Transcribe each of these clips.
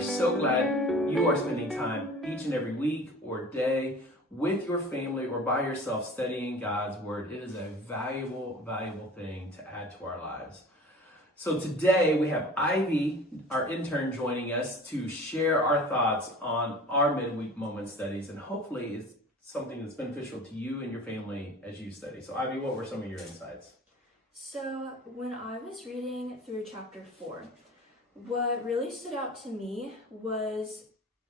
we're so glad you are spending time each and every week or day with your family or by yourself studying God's Word. It is a valuable, valuable thing to add to our lives. So today we have Ivy, our intern, joining us to share our thoughts on our Midweek Moment studies, and hopefully it's something that's beneficial to you and your family as you study. So Ivy, what were some of your insights? So when I was reading through chapter 4, what really stood out to me was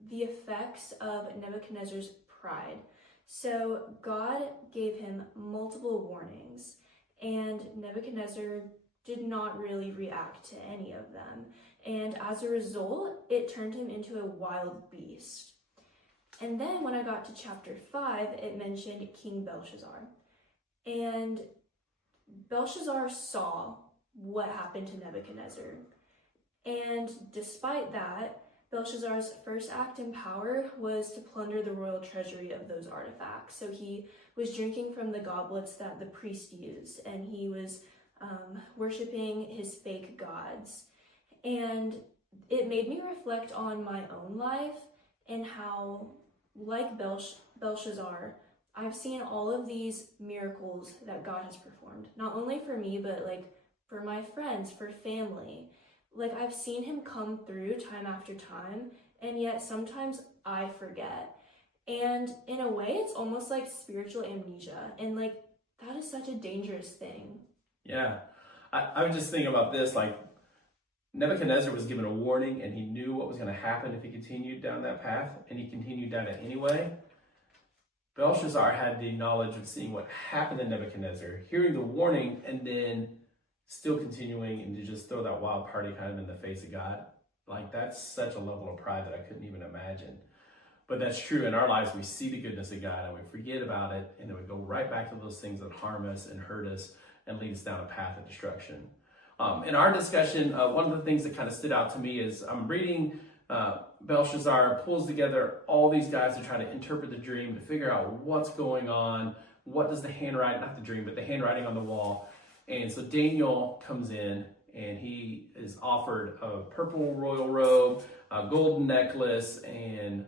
the effects of Nebuchadnezzar's pride. So God gave him multiple warnings, and Nebuchadnezzar did not really react to any of them. And as a result, it turned him into a wild beast. And then when I got to chapter 5, it mentioned King Belshazzar. And Belshazzar saw what happened to Nebuchadnezzar. And despite that, Belshazzar's first act in power was to plunder the royal treasury of those artifacts. So he was drinking from the goblets that the priests used, and he was worshiping his fake gods. And it made me reflect on my own life and how, like Belshazzar, I've seen all of these miracles that God has performed, not only for me, but like for my friends, for family. Like I've seen him come through time after time, and yet sometimes I forget. And in a way, it's almost like spiritual amnesia, and like that is such a dangerous thing. Yeah, I was just thinking about this, like Nebuchadnezzar was given a warning and he knew what was going to happen if he continued down that path, and he continued down it anyway. Belshazzar had the knowledge of seeing what happened to Nebuchadnezzar, hearing the warning, and then still continuing and to just throw that wild party kind of in the face of God. Like that's such a level of pride that I couldn't even imagine. But that's true in our lives. We see the goodness of God and we forget about it, and then we go right back to those things that harm us and hurt us and lead us down a path of destruction. In our discussion, one of the things that kind of stood out to me is I'm reading Belshazzar pulls together all these guys to try to interpret the dream, to figure out what's going on, what does the handwriting, not the dream, but the handwriting on the wall. And so Daniel comes in and he is offered a purple royal robe, a golden necklace, and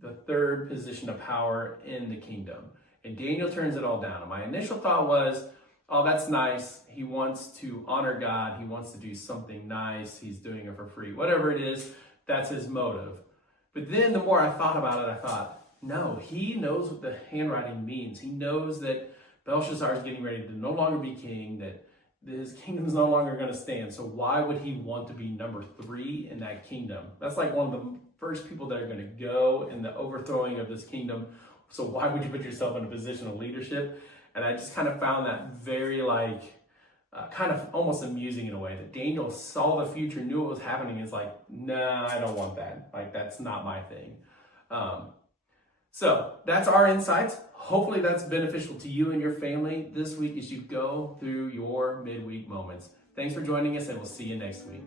the third position of power in the kingdom. And Daniel turns it all down. And my initial thought was, oh, that's nice. He wants to honor God. He wants to do something nice. He's doing it for free. Whatever it is, that's his motive. But then the more I thought about it, I thought, no, he knows what the handwriting means. He knows that Belshazzar is getting ready to no longer be king, that his kingdom is no longer going to stand. So why would he want to be number 3 in that kingdom? That's like one of the first people that are going to go in the overthrowing of this kingdom. So why would you put yourself in a position of leadership? And I just kind of found that very kind of almost amusing in a way, that Daniel saw the future, knew what was happening. Is like, nah, I don't want that. Like, that's not my thing. So that's our insights. Hopefully that's beneficial to you and your family this week as you go through your midweek moments. Thanks for joining us, and we'll see you next week.